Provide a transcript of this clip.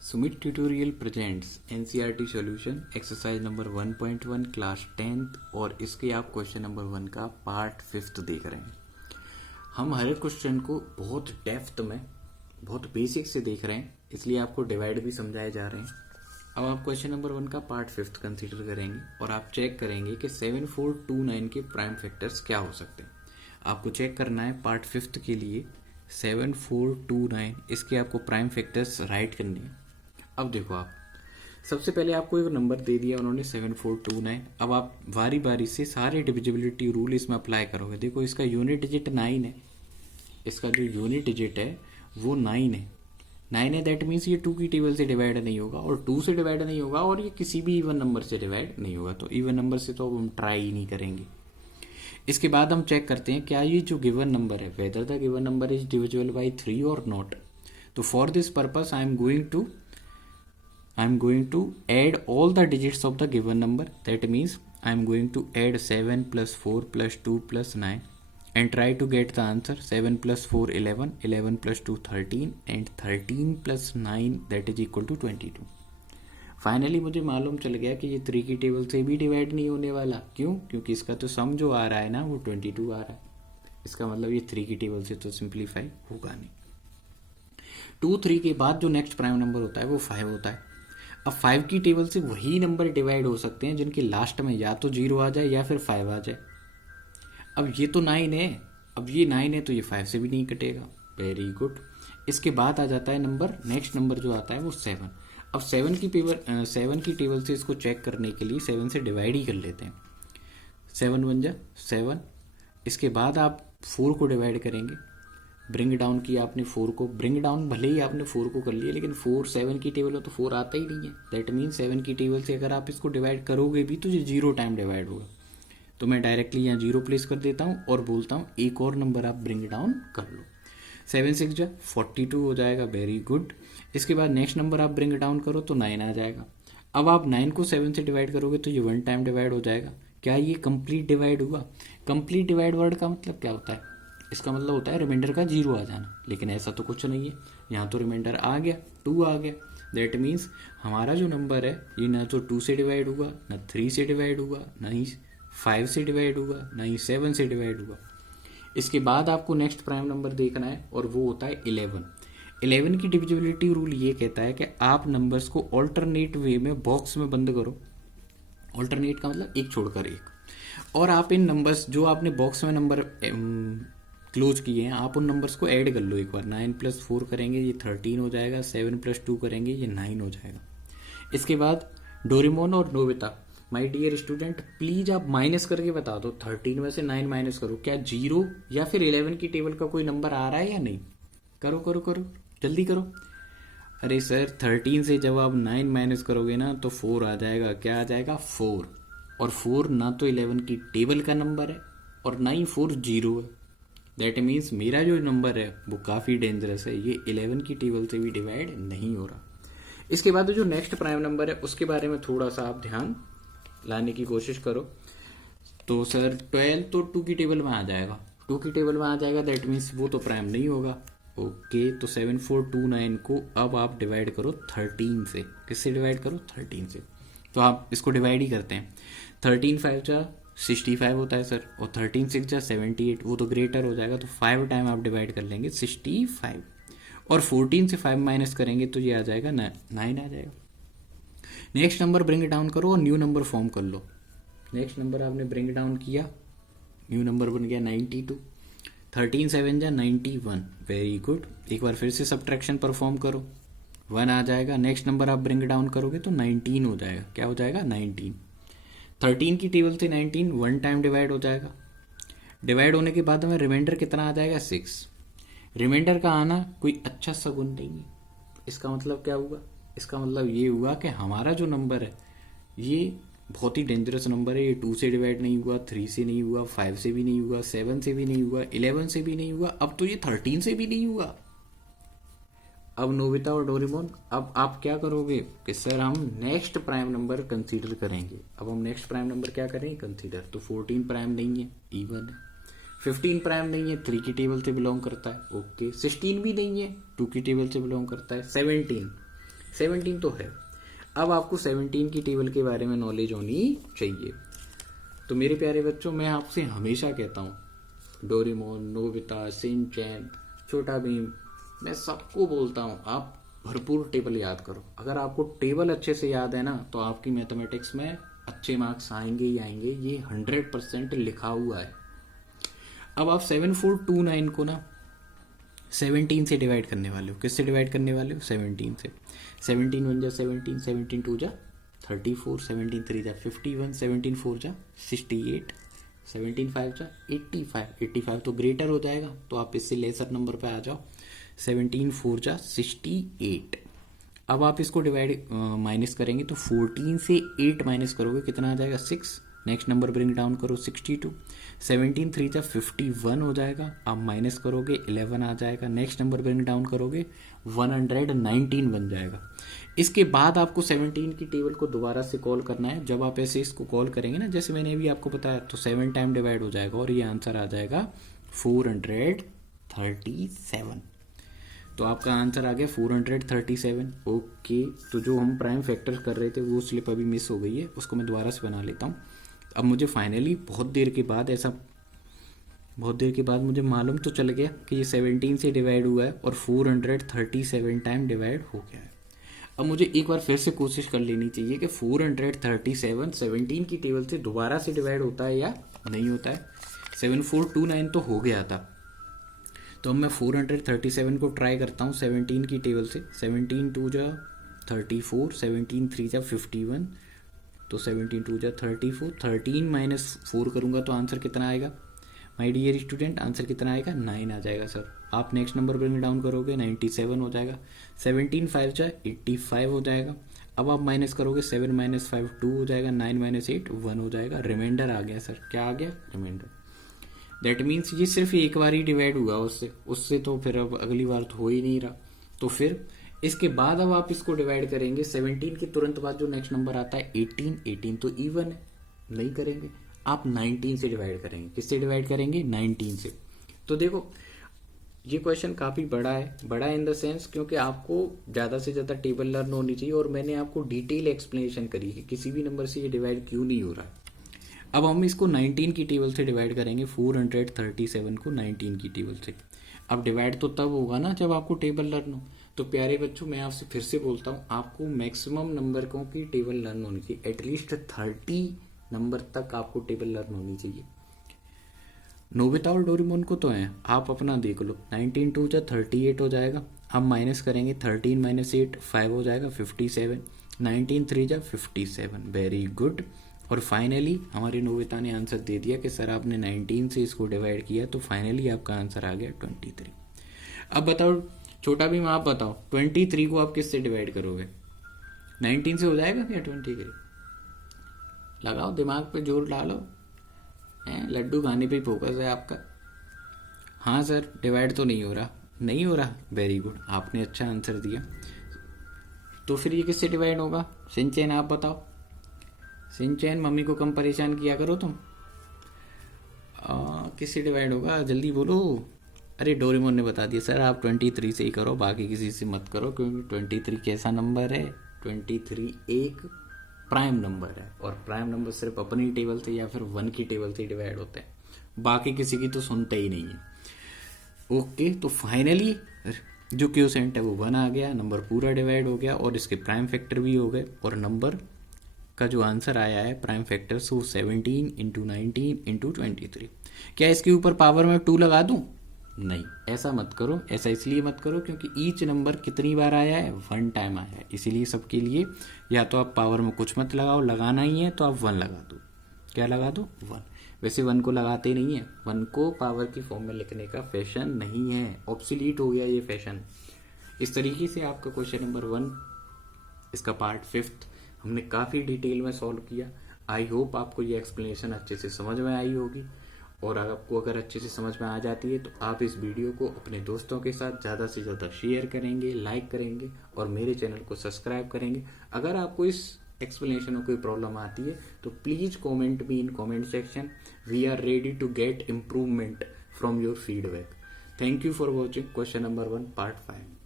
Sumit tutorial presents NCERT solution exercise number 1.1 class 10th और इसके आप क्वेश्चन नंबर 1 का पार्ट 5th देख रहे हैं। हम हर एक क्वेश्चन को बहुत डेप्थ में बहुत बेसिक से देख रहे हैं, इसलिए आपको डिवाइड भी समझाए जा रहे हैं। अब आप क्वेश्चन नंबर 1 का पार्ट 5th कंसीडर करेंगे और आप चेक करेंगे कि 7429 के प्राइम फैक्टर्स क्या हो सकते हैं। आपको चेक करना है पार्ट 5th के लिए 7429 इसके आपको प्राइम फैक्टर्स राइट करने हैं। अब देखो, आप सबसे पहले आपको एक नंबर दे दिया उन्होंने 7429। अब आप बारी बारी से सारे डिविजिबिलिटी रूल इसमें अप्लाई करोगे। देखो, इसका यूनिट डिजिट 9 है, इसका जो यूनिट डिजिट है वो 9 है। 9 है, दैट मीन्स ये 2 की टेबल से डिवाइड नहीं होगा और 2 से डिवाइड नहीं होगा और ये किसी भी इवन नंबर से डिवाइड नहीं होगा। तो इवन नंबर से तो अब हम ट्राई ही नहीं करेंगे। इसके बाद हम चेक करते हैं क्या ये जो गिवन नंबर है whether the given number is divisible by 3 और नॉट। तो for this purpose I am going to add all the digits of the given number. That means I am going to add 7 plus 4 plus 2 plus 9 and try to get the answer. 7 plus 4 11, 11 plus 2 13 and 13 plus 9 that is equal to 22. Finally मुझे मालूम चल गया कि ये 3 की table से भी divide नहीं होने वाला। क्यों? क्योंकि इसका तो सम जो आ रहा है ना वो 22 आ रहा है। इसका मतलब ये 3 की टेबल से तो सिंप्लीफाई होगा नहीं। 2 3 के बाद जो नेक्स्ट प्राइम नंबर होता है वो 5 होता है। अब 5 की टेबल से वही नंबर डिवाइड हो सकते हैं जिनके लास्ट में या तो 0 आ जाए या फिर 5 आ जाए। अब ये तो 9 है, अब ये 9 है तो ये 5 से भी नहीं कटेगा। Very good. इसके बाद आ जाता है नंबर, नेक्स्ट नंबर जो आता है वो 7। अब 7 की टेबल से इसको चेक करने के लिए 7 से डिवाइड ही कर लेते हैं। 7 बन जा 7। इसके बाद आप 4 को डिवाइड करेंगे। ब्रिंग डाउन किया आपने 4 को, ब्रिंग डाउन भले ही आपने 4 को कर लिया लेकिन 4 7 की टेबल में तो 4 आता ही नहीं है। दैट मीन 7 की टेबल से अगर आप इसको डिवाइड करोगे भी तो ये 0 टाइम डिवाइड होगा। तो मैं डायरेक्टली यहाँ 0 प्लेस कर देता हूँ और बोलता हूँ एक और नंबर आप ब्रिंग डाउन कर लो। 7 6 जा 42 हो जाएगा। Very good. इसके बाद नेक्स्ट नंबर आप ब्रिंग डाउन करो तो 9 आ जाएगा। अब आप 9 को 7 से डिवाइड करोगे तो ये 1 टाइम डिवाइड हो जाएगा। क्या ये कंप्लीट डिवाइड हुआ? कंप्लीट डिवाइड वर्ड का मतलब क्या होता है? इसका मतलब होता है रिमाइंडर का 0 आ जाना, लेकिन ऐसा तो कुछ नहीं है। यहाँ तो रिमाइंडर आ गया, 2 आ गया। दैट मीन्स हमारा जो नंबर है ये ना तो 2 से डिवाइड हुआ, ना 3 से डिवाइड हुआ, ना ही 5 से डिवाइड हुआ, ना ही 7 से डिवाइड हुआ। इसके बाद आपको नेक्स्ट प्राइम नंबर देखना है और वो होता है 11। 11 की डिविजिबिलिटी रूल ये कहता है कि आप नंबर्स को ऑल्टरनेट वे में बॉक्स में बंद करो। ऑल्टरनेट का मतलब एक छोड़कर एक। और आप इन नंबर्स जो आपने बॉक्स में नंबर क्लोज किए हैं आप उन नंबर्स को ऐड कर लो एक बार। 9 + 4 करेंगे ये 13 हो जाएगा। 7 + 2 करेंगे ये 9 हो जाएगा। इसके बाद डोरेमोन और Nobita, my dear student please आप माइनस करके बता दो। 13 में से 9 माइनस करो, क्या 0 या फिर 11 की टेबल का कोई नंबर आ रहा है या नहीं? करो करो करो, जल्दी करो। अरे सर 13 से जब आप 9 माइनस करोगे ना तो 4 आ जाएगा। क्या आ जाएगा? 4। और 4 ना तो 11 की टेबल का नंबर है और ना ही 4 0 है। दैट मीन्स मेरा जो नंबर है वो काफ़ी डेंजरस है, ये 11 की टेबल से भी डिवाइड नहीं हो रहा। इसके बाद जो नेक्स्ट प्राइम नंबर है उसके बारे में थोड़ा सा आप ध्यान लाने की कोशिश करो। तो सर 12 तो 2 की टेबल में आ जाएगा, 2 की टेबल में आ जाएगा। दैट मीन्स वो तो प्राइम नहीं होगा। ओके, तो 7429 को अब आप डिवाइड करो 13 से। किससे डिवाइड करो? 13 से। तो आप इसको डिवाइड ही करते हैं। 13 5 जा 65 होता है सर, और 13 6 जा 78, वो तो ग्रेटर हो जाएगा। तो 5 टाइम आप डिवाइड कर लेंगे 65 और 14 से 5 माइनस करेंगे तो ये आ जाएगा 9 आ जाएगा। नेक्स्ट नंबर ब्रिंग डाउन करो और न्यू नंबर फॉर्म कर लो। नेक्स्ट नंबर आपने ब्रिंग डाउन किया, न्यू नंबर बन गया 92। 13 7 जा 91। Very good. एक बार फिर से सब्ट्रैक्शन परफॉर्म करो, 1 आ जाएगा। नेक्स्ट नंबर आप ब्रिंग डाउन करोगे तो 19 हो जाएगा। क्या हो जाएगा? 19। 13 की टेबल से 19 1 टाइम डिवाइड हो जाएगा। डिवाइड होने के बाद हमें रिमाइंडर कितना आ जाएगा? 6। रिमाइंडर का आना कोई अच्छा सगुन नहीं है। इसका मतलब क्या हुआ? इसका मतलब ये हुआ कि हमारा जो नंबर है ये बहुत ही डेंजरस नंबर है। ये 2 से डिवाइड नहीं हुआ, 3 से नहीं हुआ, 5 से भी नहीं हुआ, 7 से भी नहीं हुआ, 11 से भी नहीं हुआ, अब तो ये 13 से भी नहीं हुआ। अब नोबिता और डोरेमोन, अब आप क्या करोगे कि सर हम नेक्स्ट प्राइम नंबर कंसीडर करेंगे। अब हम नेक्स्ट प्राइम नंबर क्या करेंगे? कंसीडर। तो 14 प्राइम नहीं है, इवन है। 15 प्राइम नहीं है, 3 की टेबल से बिलोंग करता है। ओके। 16 भी नहीं है, 2 की टेबल से बिलोंग करता है। 17 17 तो है। अब आपको 17 की टेबल के बारे में नॉलेज होनी चाहिए। तो मेरे प्यारे बच्चों, मैं आपसे हमेशा कहता हूँ, डोरेमोन, नोबिता, शिनचैन, छोटा भीम, मैं सबको बोलता हूँ आप भरपूर टेबल याद करो। अगर आपको टेबल अच्छे से याद है ना, तो आपकी मैथमेटिक्स में अच्छे मार्क्स आएंगे ही आएंगे, ये 100% लिखा हुआ है। अब आप 7429 को ना 17 से डिवाइड करने वाले हो। किससे डिवाइड करने वाले हो? 17 से। 17 1 जा 17, 17 2 जा 34, 17 3 जा 51, 17 4 जा 68, 17 5 जा 85, 85 तो ग्रेटर हो जाएगा, तो आप इससे लेसर नंबर पे आ जाओ। 17 4 जा 68। अब आप इसको डिवाइड माइनस करेंगे तो 14 से 8 माइनस करोगे कितना आ जाएगा? 6। नेक्स्ट नंबर ब्रिंग डाउन करो 62। 17 3 जा 51 हो जाएगा, आप माइनस करोगे 11 आ जाएगा। नेक्स्ट नंबर ब्रिंग डाउन करोगे 119 बन जाएगा। इसके बाद आपको 17 की टेबल को दोबारा से कॉल करना है। जब आप ऐसे इसको कॉल करेंगे ना, जैसे मैंने अभी आपको बताया, तो 7 टाइम डिवाइड हो जाएगा और ये आंसर आ जाएगा 437। तो आपका आंसर आ गया 437। ओके, तो जो हम प्राइम फैक्टर कर रहे थे वो स्लिप अभी मिस हो गई है, उसको मैं दोबारा से बना लेता हूँ। अब मुझे फाइनली बहुत देर के बाद मुझे मालूम तो चल गया कि ये 17 से डिवाइड हुआ है और 437 टाइम डिवाइड हो गया है। अब मुझे एक बार फिर से कोशिश कर लेनी चाहिए कि 437 17 की टेबल से दोबारा से डिवाइड होता है या नहीं होता है। 7429 तो हो गया था, तो अब मैं 437 को ट्राई करता हूँ 17 की टेबल से। 17 2 जा 34, 17 3 जा 51, तो 17 2 जा 34, 13 माइनस 4 करूँगा तो आंसर कितना आएगा माय डियर स्टूडेंट? आंसर कितना आएगा? 9 आ जाएगा सर। आप नेक्स्ट नंबर ब्रिंग डाउन करोगे 97 हो जाएगा। 17 5 जा 85 हो जाएगा। अब आप माइनस करोगे 7 माइनस 5 2 हो जाएगा, 9 माइनस 8 1 हो जाएगा। रिमाइंडर आ गया सर। क्या आ गया? रिमाइंडर। दैट मीन्स ये सिर्फ एक बार ही डिवाइड हुआ उससे तो फिर अब अगली बार तो हो ही नहीं रहा। तो फिर इसके बाद अब आप इसको डिवाइड करेंगे 17 के तुरंत बाद जो नेक्स्ट नंबर आता है 18, 18 तो इवन है, नहीं करेंगे। आप 19 से डिवाइड करेंगे। किससे डिवाइड करेंगे? 19 से। तो देखो ये क्वेश्चन काफ़ी बड़ा है, बड़ा इन द सेंस क्योंकि आपको ज़्यादा से ज़्यादा टेबल लर्न होनी चाहिए और मैंने आपको डिटेल एक्सप्लेनेशन करी है किसी भी नंबर से ये डिवाइड क्यों नहीं हो रहा है। अब हम इसको 19 की टेबल से डिवाइड करेंगे, 437 को 19 की टेबल से। अब डिवाइड तो तब होगा ना जब आपको टेबल लर्न हो। तो प्यारे बच्चों, मैं आपसे फिर से बोलता हूँ, आपको मैक्सिमम नंबर की टेबल लर्न होनी चाहिए। एटलीस्ट 30 नंबर तक आपको टेबल लर्न होनी चाहिए। नोबिता और डोरेमोन को तो है, आप अपना देख लो। 19 2 जा 38 हो जाएगा। अब माइनस करेंगे 13 माइनस 8 5 हो जाएगा 57। 19 3 जा 57। Very good. और फाइनली हमारे नोबिता ने आंसर दे दिया कि सर आपने 19 से इसको डिवाइड किया, तो फाइनली आपका आंसर आ गया 23। अब बताओ छोटा भीम, आप बताओ 23 को आप किससे डिवाइड करोगे? 19 से हो जाएगा क्या 23? लगाओ दिमाग पे जोर डालो, लड्डू खाने पे फोकस है आपका। हाँ सर, डिवाइड तो नहीं हो रहा, नहीं हो रहा। वेरी गुड, आपने अच्छा आंसर दिया। तो फिर ये किससे डिवाइड होगा? शिनचैन आप बताओ। शिनचैन, मम्मी को कम परेशान किया करो तुम। किससे डिवाइड होगा? जल्दी बोलो। अरे डोरेमोन ने बता दिया सर, आप 23 से ही करो, बाकी किसी से मत करो, क्योंकि 23 कैसा नंबर है? 23 एक प्राइम नंबर है और प्राइम नंबर सिर्फ अपनी टेबल से या फिर 1 की टेबल से डिवाइड होते हैं, बाकी किसी की तो सुनते ही नहीं है। ओके, तो फाइनली जो क्वोशिएंट है वो 1 आ गया, नंबर पूरा डिवाइड हो गया और इसके प्राइम फैक्टर भी हो गए, और नंबर का जो आंसर आया है प्राइम फैक्टर से वो 17 इंटू 19 इंटू 23। क्या इसके ऊपर पावर में 2 लगा दूं? नहीं, ऐसा मत करो। ऐसा इसलिए मत करो क्योंकि ईच नंबर कितनी बार आया है? 1 टाइम आया है। इसीलिए सबके लिए या तो आप पावर में कुछ मत लगाओ, लगाना ही है तो आप 1 लगा दो। क्या लगा दो? 1। वैसे 1 को लगाते नहीं है, 1 को पावर की फॉर्म में लिखने का फैशन नहीं है, ऑब्सोलीट हो गया ये फैशन। इस तरीके से आपका क्वेश्चन नंबर 1 इसका पार्ट 5 हमने काफ़ी डिटेल में सॉल्व किया। आई होप आपको ये एक्सप्लेनेशन अच्छे से समझ में आई होगी, और आपको अगर अच्छे से समझ में आ जाती है तो आप इस वीडियो को अपने दोस्तों के साथ ज़्यादा से ज़्यादा शेयर करेंगे, लाइक करेंगे और मेरे चैनल को सब्सक्राइब करेंगे। अगर आपको इस एक्सप्लेनेशन में कोई प्रॉब्लम आती है तो please comment me in comment section. We are ready to get improvement from your feedback. Thank you for watching question number 1 part 5।